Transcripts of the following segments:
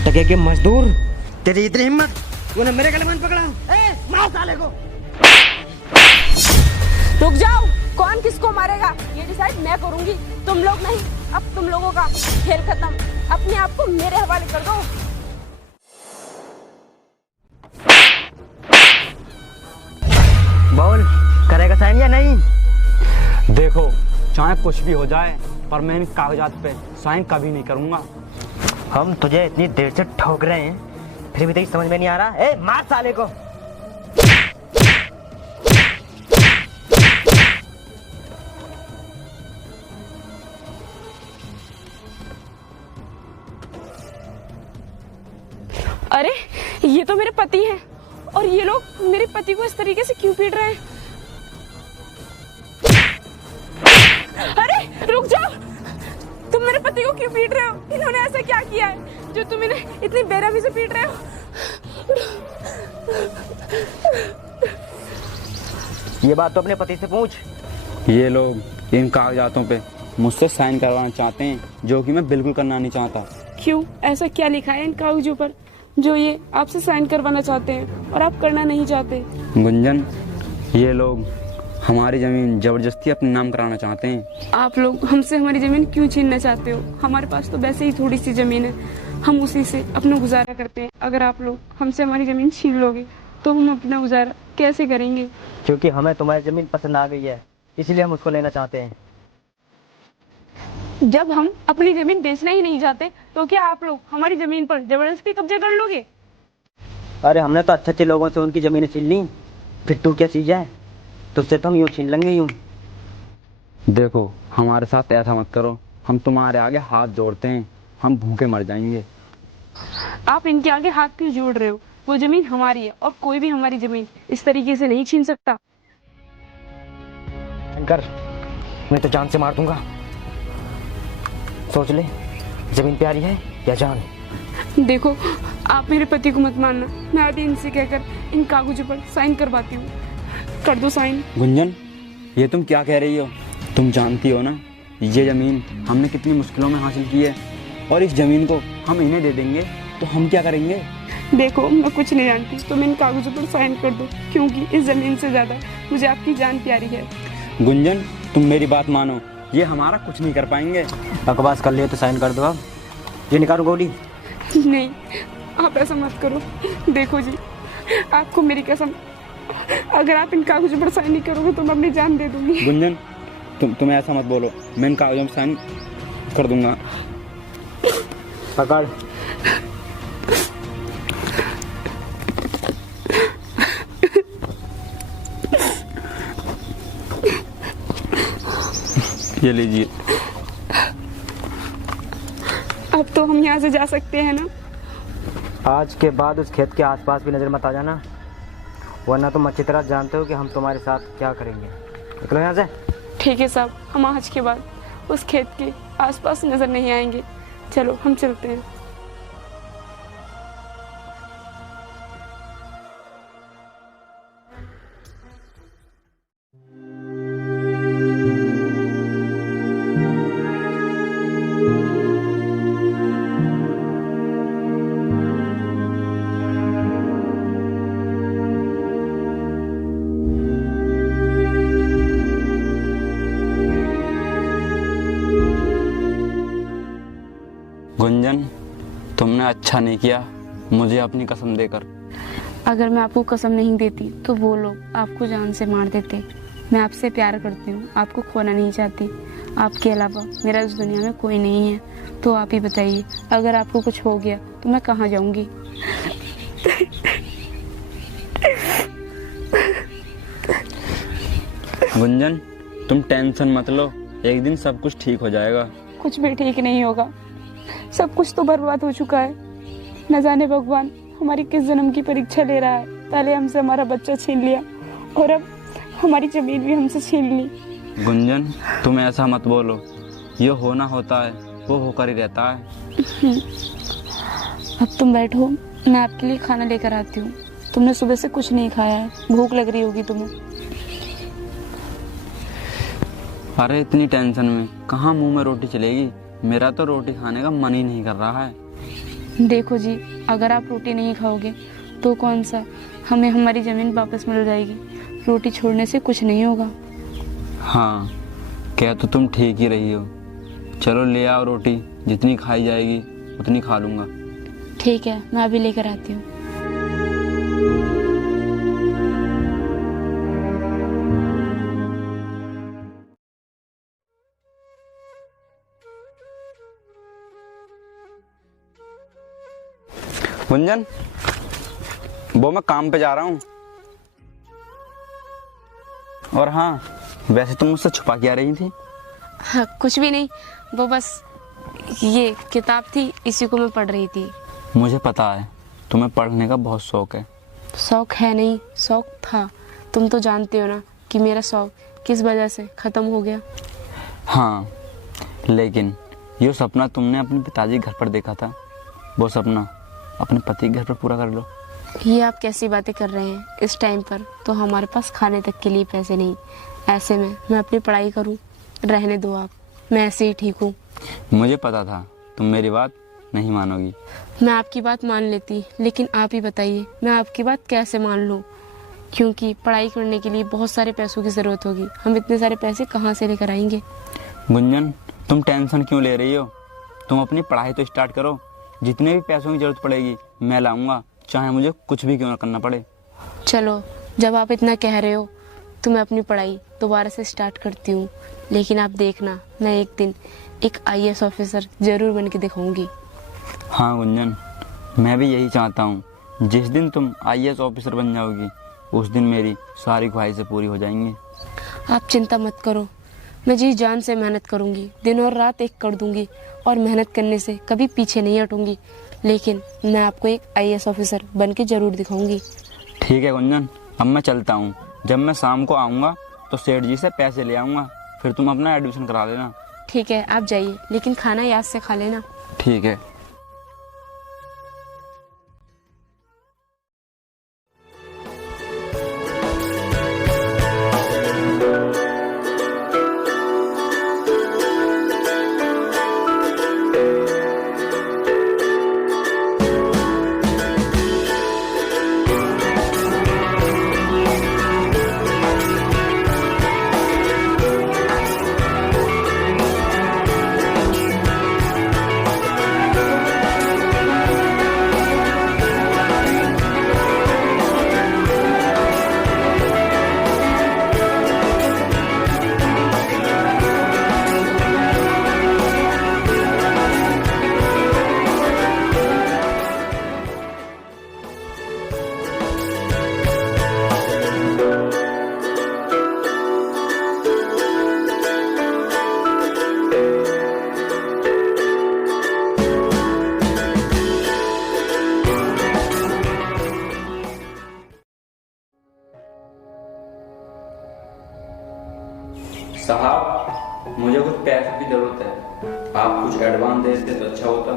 टके के मजदूर, तेरी इतनी हिम्मत, तूने मेरे गले में पकड़ा। मार साले को। रुक जाओ, कौन किसको मारेगा ये डिसाइड मैं करूंगी, तुम लोग नहीं। अब तुम लोगों का खेल खत्म, अपने आप को मेरे हवाले कर दो। बोल, करेगा साइन या नहीं? देखो, चाहे कुछ भी हो जाए पर मैं इन कागजात पे साइन कभी नहीं करूंगा। हम तुझे इतनी देर से ठोक रहे हैं, फिर भी तेरी समझ में नहीं आ रहा। मार साले को। अरे ये तो मेरे पति हैं, और ये लोग मेरे पति को इस तरीके से क्यों पीट रहे हैं? अरे रुक जाओ, तुम मेरे पति को क्यों पीट रहे हो? इन्होंने ऐसा क्या किया है जो तुम इन्हें इतनी बेरहमी से पीट रहे हो? ये बात तो अपने पति से पूछ। ये लोग इन कागजातों पे मुझसे साइन करवाना चाहते हैं, जो कि मैं बिल्कुल करना नहीं चाहता। क्यों? ऐसा क्या लिखा है इन कागजों पर जो ये आपसे साइन करवाना चाहते हैं और आप करना नहीं चाहते? गुंजन, ये लोग हमारी जमीन जबरदस्ती अपने नाम कराना चाहते हैं। आप लोग हमसे हमारी जमीन क्यों छीनना चाहते हो? हमारे पास तो वैसे ही थोड़ी सी जमीन है, हम उसी से अपना गुजारा करते हैं। अगर आप लोग हमसे हमारी जमीन छीन लोगे तो हम अपना गुजारा कैसे करेंगे? क्योंकि हमें तुम्हारी जमीन पसंद आ गई है, इसलिए हम उसको लेना चाहते हैं। जब हम अपनी जमीन बेचना ही नहीं चाहते तो क्या आप लोग हमारी जमीन पर जबरदस्ती कब्जा कर लोगे? अरे हमने तो अच्छे अच्छे लोगों से उनकी जमीनें छीन ली, फिर तू क्या चीज है? तुझसे तो हम यूँ छीन लेंगे यूँ। देखो, हमारे साथ ऐसा मत करो, हम तुम्हारे आगे हाथ जोड़ते हैं, हम भूखे मर जाएंगे। आप इनके आगे हाथ क्यों जोड़ रहे हो? वो जमीन हमारी है और कोई भी हमारी जमीन इस तरीके से नहीं छीन सकता। कर, मैं तो जान से मार दूंगा। सोच ले, जमीन प्यारी है या जान? देखो, आप मेरे पति को मत मानना, मैं अभी इनसे कहकर इन कागजों पर साइन करवाती हूँ। कर दो साइन। गुंजन, ये तुम क्या कह रही हो? तुम जानती हो ना, ये जमीन हमने कितनी मुश्किलों में हासिल की है, और इस जमीन को हम इन्हें दे देंगे तो हम क्या करेंगे? देखो, मैं कुछ नहीं जानती, तुम इन कागजों पर साइन कर दो, क्योंकि इस जमीन से ज्यादा मुझे आपकी जान प्यारी है। गुंजन, तुम मेरी बात मानो, ये हमारा कुछ नहीं कर पाएंगे। बकवास कर लिया तो साइन कर दो। अब ये निकालो गोली। नहीं, आप ऐसा मत करो। देखो जी, आपको मेरी कसम, अगर आप इन कागजों पर साइन नहीं करोगे तो मैं अपनी जान दे दूंगी। गुंजन, तुम ऐसा मत बोलो, मैं इन कागजों में साइन कर दूंगा। पकड़। ये लीजिए। अब तो हम यहाँ से जा सकते हैं ना? आज के बाद उस खेत के आसपास भी नजर मत आ जाना, वरना तुम अच्छी तरह जानते हो कि हम तुम्हारे साथ क्या करेंगे। निकलो यहाँ से। ठीक है साहब, हम आज के बाद उस खेत के आसपास नजर नहीं आएंगे। चलो हम चलते हैं। गुंजन, तुमने अच्छा नहीं किया मुझे अपनी कसम देकर। अगर मैं आपको कसम नहीं देती तो वो लोग आपको जान से मार देते। मैं आपसे प्यार करती हूँ, आपको खोना नहीं चाहती। आपके अलावा मेरा इस दुनिया में कोई नहीं है। तो आप ही बताइए, अगर आपको कुछ हो गया तो मैं कहाँ जाऊँगी? गुंजन, तुम टेंशन मत लो, एक दिन सब कुछ ठीक हो जाएगा। कुछ भी ठीक नहीं होगा, सब कुछ तो बर्बाद हो चुका है। न जाने भगवान हमारी किस जन्म की परीक्षा ले रहा है। पहले हमसे हमारा बच्चा छीन लिया और अब हमारी जमीन भी हमसे छीन ली। गुंजन, तुम ऐसा मत बोलो, ये होना होता है वो होकर ही रहता है। अब तुम बैठो, मैं आपके लिए खाना लेकर आती हूँ। तुमने सुबह से कुछ नहीं खाया है, भूख लग रही होगी तुम्हें। अरे इतनी टेंशन में कहाँ मुंह में रोटी चलेगी? मेरा तो रोटी खाने का मन ही नहीं कर रहा है। देखो जी, अगर आप रोटी नहीं खाओगे तो कौन सा हमें हमारी ज़मीन वापस मिल जाएगी। रोटी छोड़ने से कुछ नहीं होगा। हाँ, क्या तो तुम ठीक ही रही हो। चलो ले आओ रोटी, जितनी खाई जाएगी उतनी खा लूँगा। ठीक है, मैं अभी लेकर आती हूँ। गुंजन, वो मैं काम पे जा रहा हूँ। और हाँ, वैसे तुम मुझसे छुपा क्या रही थी? हाँ, कुछ भी नहीं, वो बस ये किताब थी, इसी को मैं पढ़ रही थी। मुझे पता है तुम्हें पढ़ने का बहुत शौक है। शौक है नहीं, शौक था। तुम तो जानते हो ना कि मेरा शौक किस वजह से ख़त्म हो गया। हाँ, लेकिन ये सपना तुमने अपने पिताजी के घर पर देखा था, वो सपना अपने पति के घर पर पूरा कर लो। ये आप कैसी बातें कर रहे हैं? इस टाइम पर तो हमारे पास खाने तक के लिए पैसे नहीं। ऐसे में मैं अपनी पढ़ाई करूं? रहने दो आप, मैं ऐसे ही ठीक हूँ। मुझे पता था तुम मेरी बात नहीं मानोगी। मैं आपकी बात मान लेती, लेकिन आप ही बताइए मैं आपकी बात कैसे मान लूँ? क्योंकि पढ़ाई करने के लिए बहुत सारे पैसों की ज़रूरत होगी। हम इतने सारे पैसे कहाँ से लेकर आएंगे? गुंजन, तुम टेंशन क्यों ले रही हो? तुम अपनी पढ़ाई तो स्टार्ट करो। जितने भी पैसों की जरूरत पड़ेगी मैं लाऊंगा, चाहे मुझे कुछ भी क्यों ना करना पड़े। चलो, जब आप इतना कह रहे हो तो मैं अपनी पढ़ाई दोबारा से स्टार्ट करती हूँ। लेकिन आप देखना, मैं एक दिन एक IAS ऑफिसर ज़रूर बन के दिखाऊंगी। हाँ गुंजन, मैं भी यही चाहता हूँ। जिस दिन तुम IAS ऑफिसर बन जाओगी उस दिन मेरी सारी ख्वाहिशें पूरी हो जाएंगी। आप चिंता मत करो, मैं जी जान से मेहनत करूंगी, दिन और रात एक कर दूंगी और मेहनत करने से कभी पीछे नहीं हटूंगी। लेकिन मैं आपको एक IAS ऑफिसर बन के ज़रूर दिखाऊंगी। ठीक है गुंजन, अब मैं चलता हूँ। जब मैं शाम को आऊँगा तो सेठ जी से पैसे ले आऊँगा, फिर तुम अपना एडमिशन करा लेना। ठीक है, आप जाइए, लेकिन खाना याद से खा लेना। ठीक है। साहब, मुझे कुछ पैसे की जरूरत है। आप कुछ एडवांस दे देते तो अच्छा होता।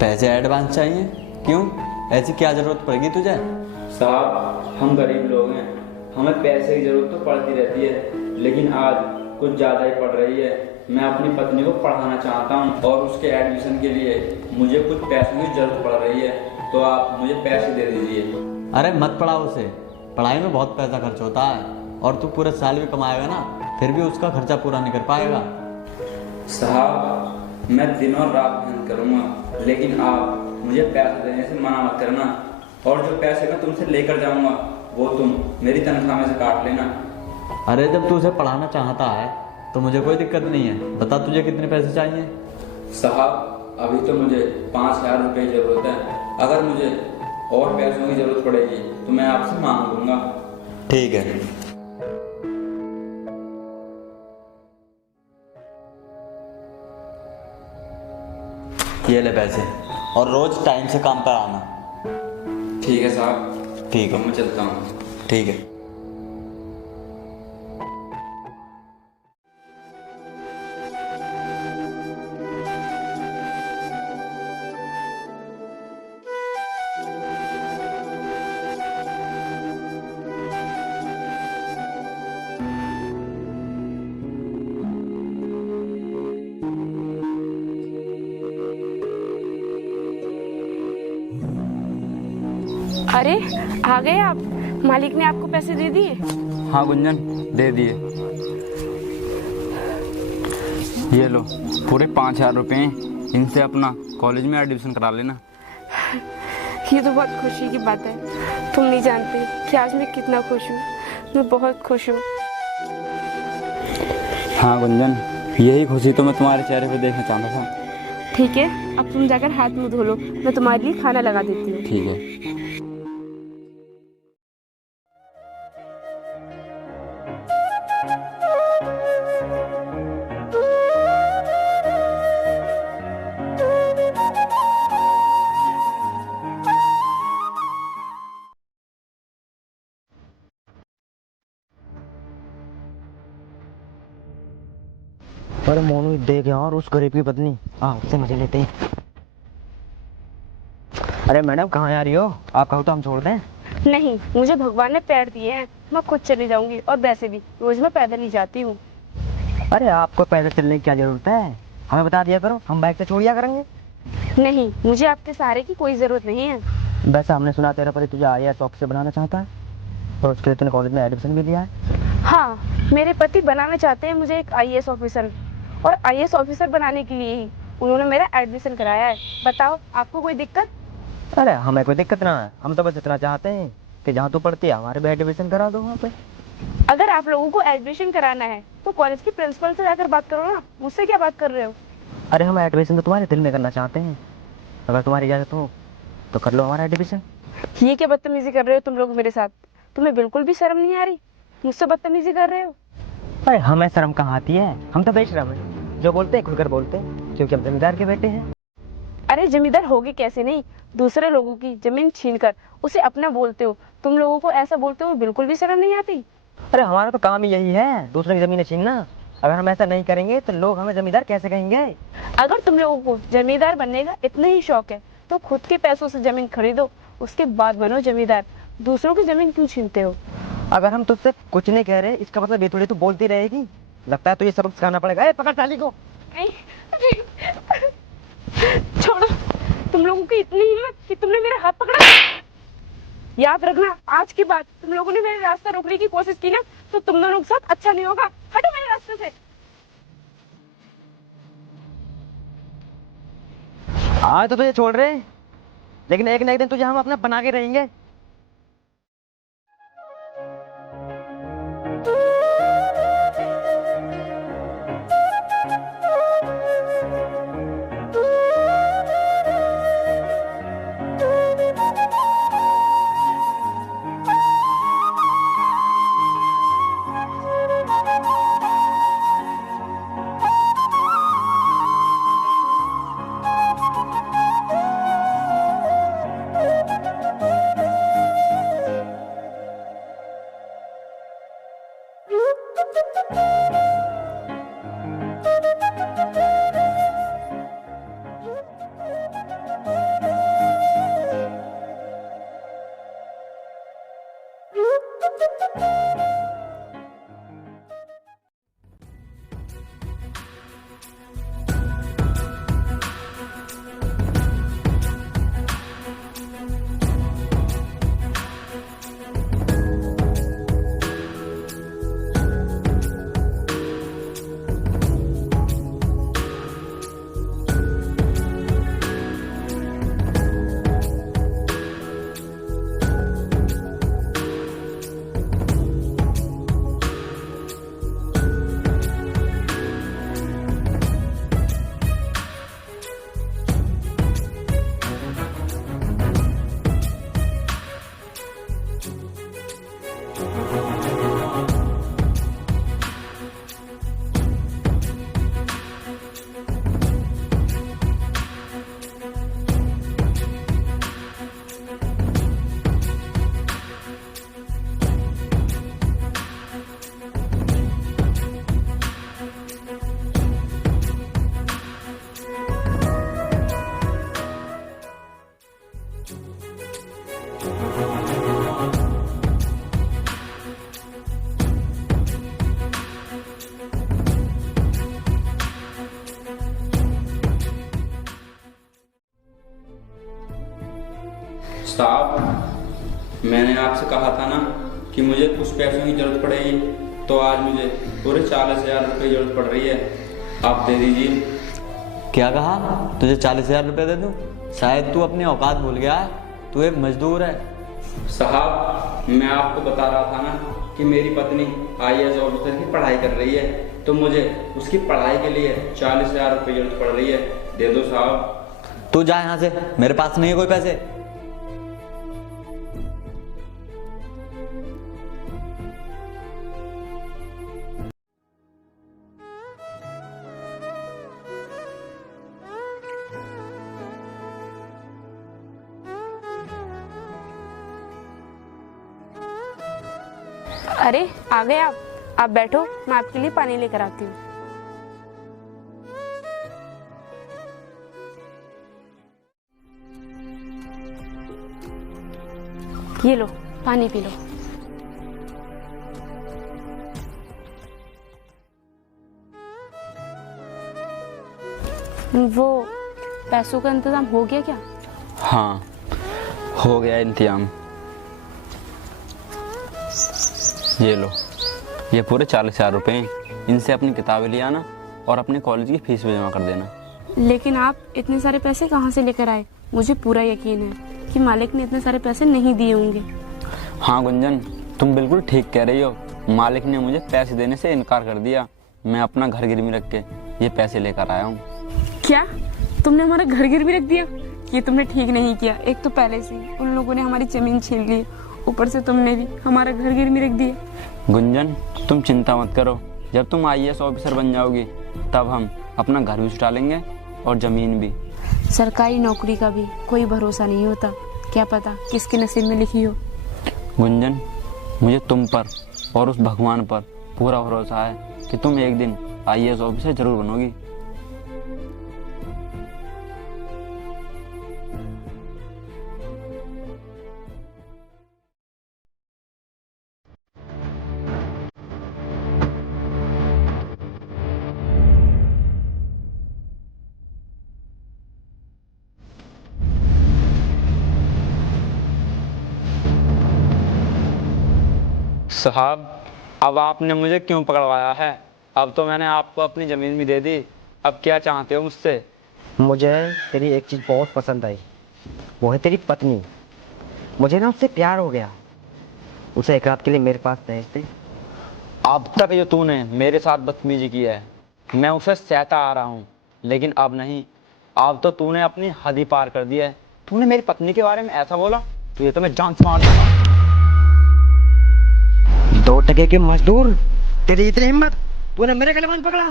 पैसे एडवांस चाहिए? क्यों, ऐसी क्या जरूरत पड़ेगी तुझे? साहब, हम गरीब लोग हैं, हमें पैसे की जरूरत तो पड़ती रहती है, लेकिन आज कुछ ज़्यादा ही पड़ रही है। मैं अपनी पत्नी को पढ़ाना चाहता हूँ और उसके एडमिशन के लिए मुझे कुछ पैसों की जरूरत पड़ रही है, तो आप मुझे पैसे दे दीजिए। अरे मत पढ़ाओ उसे, पढ़ाई में बहुत पैसा खर्च होता है और तू पूरे साल भी कमाएगा ना, फिर भी उसका खर्चा पूरा नहीं कर पाएगा। साहब, मैं दिन और रात मेहनत करूँगा, लेकिन आप मुझे पैसे देने से मना मत करना, और जो पैसे मैं तुमसे लेकर जाऊँगा वो तुम मेरी तनख्वाह में से काट लेना। अरे जब तू उसे पढ़ाना चाहता है तो मुझे कोई दिक्कत नहीं है। बता तुझे कितने पैसे चाहिए? साहब, अभी तो मुझे 5,000 रुपये की ज़रूरत है। अगर मुझे और पैसों की ज़रूरत पड़ेगी तो मैं आपसे मांग लूँगा। ठीक है। ये ले पैसे, और रोज टाइम से काम पर आना। ठीक है साहब। ठीक है, मैं चलता हूँ। ठीक है। अरे आ गए आप। मालिक ने आपको पैसे दे दिए? हाँ गुंजन, दे दिए। ये लो, पूरे 5,000 रुपये हैं। इनसे अपना कॉलेज में एडमिशन करा लेना। ये तो बहुत खुशी की बात है। तुम नहीं जानते कि आज मैं कितना खुश हूँ। मैं बहुत खुश हूँ। हाँ गुंजन, यही खुशी तो मैं तुम्हारे चेहरे पे देखना चाहता था। ठीक है, अब तुम जाकर हाथ मुंह धो लो, मैं तुम्हारे लिए खाना लगा देती हूँ। ठीक है। अरे मोनू देख यार, उस गरीब की पत्नी। उससे मजे लेते हैं। अरे मैडम, कहाँ आ रही हो? आप कहो तो हम छोड़ दें। नहीं, मुझे भगवान ने पैर दिए हैं, मैं खुद चली जाऊंगी। और वैसे भी रोज मैं पैदल ही जाती हूँ। अरे आपको पैदल चलने की क्या जरूरत है? हमें बता दिया करो, हम बाइक से छोड़ दिया करेंगे। नहीं, मुझे आपके सहारे की कोई जरूरत नहीं है। वैसे हमने सुना तेरा पति तुझे IAS ऑफिसर बनाना चाहता है और उसके लिए तूने कॉलेज में एडमिशन भी लिया है। हाँ, मेरे पति बनाना चाहते हैं मुझे एक IAS ऑफिसर, और IAS ऑफिसर बनाने के लिए ही उन्होंने मेरा एडमिशन कराया है। बताओ, आपको कोई दिक्कत? अरे हमें कोई दिक्कत ना है, हम तो बस इतना चाहते हैं कि जहाँ तू पढ़ती है हमारे भी एडमिशन करा दो वहाँ पे। अगर आप लोगों को एडमिशन कराना है तो कॉलेज के प्रिंसिपल से जाकर बात करो ना, मुझसे क्या बात कर रहे हो? अरे हम एडमिशन तो तुम्हारे दिल में करना चाहते हैं, अगर तुम्हारी इजाज़त हो तो कर लो हमारा एडमिशन। ये क्या बदतमीजी कर रहे हो तुम लोग मेरे साथ? तुम्हें बिल्कुल भी शर्म नहीं आ रही? मुझसे बदतमीजी कर रहे हो? अरे हमें शर्म कहाँ आती है, हम तो बेशर्म हैं, जो बोलते हैं खुलकर बोलते हैं, क्योंकि हम जमींदार के बेटे हैं। अरे जमींदार होगे कैसे नहीं, दूसरे लोगों की जमीन छीनकर उसे अपना बोलते हो। तुम लोगों को ऐसा बोलते हो बिल्कुल भी शर्म नहीं आती? अरे हमारा तो काम ही यही है, दूसरे की जमीनें छीनना। अगर हम ऐसा नहीं करेंगे तो लोग हमें जमींदार कैसे कहेंगे? अगर तुम लोगों को जमींदार बनने का इतना ही शौक है तो खुद के पैसों से जमीन खरीदो, उसके बाद बनो जमींदार। दूसरों की जमीन क्यों छीनते हो? अगर हम तुझसे कुछ नहीं कह रहे, इसका मतलब ये थोड़ी तू बोलती रहेगी। लगता है तो ये सबक सिखाना पड़ेगा। पकड़ साली को। छोड़ो, तुम लोगों की इतनी हिम्मत कि तुमने मेरा हाथ पकड़ा। याद रखना, आज के बाद तुम लोगों ने मेरा रास्ता रोकने की कोशिश की ना तो तुम दोनों के साथ अच्छा नहीं होगा। हटो मेरे रास्ते से। आज तो तुझे छोड़ रहे, लेकिन एक ना एक दिन तुझे हम अपना बना के रहेंगे। साहब, मैंने आपसे कहा था ना कि मुझे कुछ पैसों की जरूरत पड़ेगी, तो आज मुझे पूरे 40,000 रुपये की जरूरत पड़ रही है, आप दे दीजिए। क्या कहा? तुझे 40,000 रुपये दे दूँ? शायद तू अपनी औकात भूल गया है, तू एक मजदूर है। साहब, मैं आपको बता रहा था ना कि मेरी पत्नी IAS ऑफिसर की पढ़ाई कर रही है, तो मुझे उसकी पढ़ाई के लिए 40,000 रुपये की जरूरत पड़ रही है, दे दो साहब। तू जा यहाँ से, मेरे पास नहीं है कोई पैसे। अरे आ गए आप बैठो, मैं आपके लिए पानी लेकर आती हूँ। ये लो, पानी पी लो। वो पैसों का इंतजाम हो गया क्या? हाँ, हो गया इंतजाम। ये लो, ये पूरे 40,000 रुपये हैं। इनसे अपनी किताबें ले आना और अपने कॉलेज की फीस भी जमा कर देना। लेकिन आप इतने सारे पैसे कहाँ से लेकर आए? मुझे पूरा यकीन है कि मालिक ने इतने सारे पैसे नहीं दिए होंगे। हाँ गुंजन, तुम बिल्कुल ठीक कह रही हो। मालिक ने मुझे पैसे देने से इनकार कर दिया। मैं अपना घर गिरवी रख के ये पैसे लेकर आया हूँ। क्या? तुमने हमारा घर गिरवी रख दिया? ये तुमने ठीक नहीं किया। एक तो पहले से ही उन लोगों ने हमारी जमीन छीन ली, ऊपर से तुमने भी हमारा घर गिरवी रख दिया। गुंजन, तुम चिंता मत करो। जब तुम IAS ऑफिसर बन जाओगी तब हम अपना घर भी छुटा लेंगे और जमीन भी। सरकारी नौकरी का भी कोई भरोसा नहीं होता, क्या पता किसके नसीब में लिखी हो। गुंजन, मुझे तुम पर और उस भगवान पर पूरा भरोसा है कि तुम एक दिन IAS ऑफिसर जरूर बनोगी। साहब, अब आपने मुझे क्यों पकड़वाया है? अब तो मैंने आपको अपनी ज़मीन भी दे दी। अब क्या चाहते हो मुझसे? मुझे तेरी एक चीज़ बहुत पसंद आई, वो है तेरी पत्नी। मुझे ना उससे प्यार हो गया। उसे एक रात के लिए मेरे पास भेज दे। अब तक जो तूने मेरे साथ बदतमीजी की है, मैं उसे सहता आ रहा हूँ, लेकिन अब नहीं। अब तो तूने अपनी हद ही पार कर दी है। तूने मेरी पत्नी के बारे में ऐसा बोला तो ये तो मैं जान से मार दूंगा। 2 टके के मजदूर, तेरी इतनी हिम्मत, तूने मेरे गले में पकड़ा?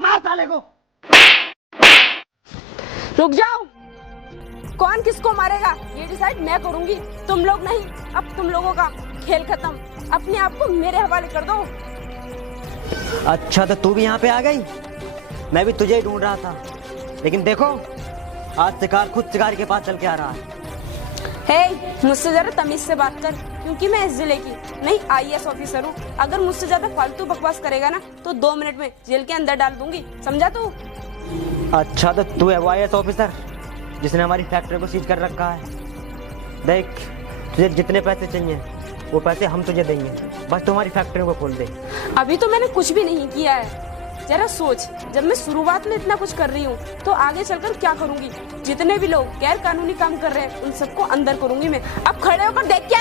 मार साले को। रुक जाओ, कौन किसको मारेगा ये डिसाइड मैं करूंगी, तुम लोग नहीं। अब तुम लोगों का खेल खत्म, अपने आप को मेरे हवाले कर दो। अच्छा, तो तू भी यहाँ पे आ गई? मैं भी तुझे ही ढूंढ रहा था, लेकिन देखो आज शिकार खुद शिकार के पास चल के आ रहा है। हे, मुझसे जरा तमीज से बात कर, क्योंकि मैं इस जिले की नहीं IAS ऑफिसर हूँ। अगर मुझसे ज्यादा फालतू बकवास करेगा ना तो 2 मिनट में जेल के अंदर डाल दूंगी, समझा तू? अच्छा, तो तू है वो IAS ऑफिसर जिसने हमारी फैक्ट्री को सीज कर रखा है? देख, तुझे जितने पैसे चाहिए वो पैसे हम तुझे देंगे, बस तुम्हारी फैक्ट्री को खोल दे। अभी तो मैंने कुछ भी नहीं किया है। जरा सोच, जब मैं शुरुआत में इतना कुछ कर रही हूँ तो आगे चलकर क्या करूंगी? जितने भी लोग गैर कानूनी काम कर रहे हैं उन सबको अंदर करूंगी मैं। अब खड़े होकर देख क्या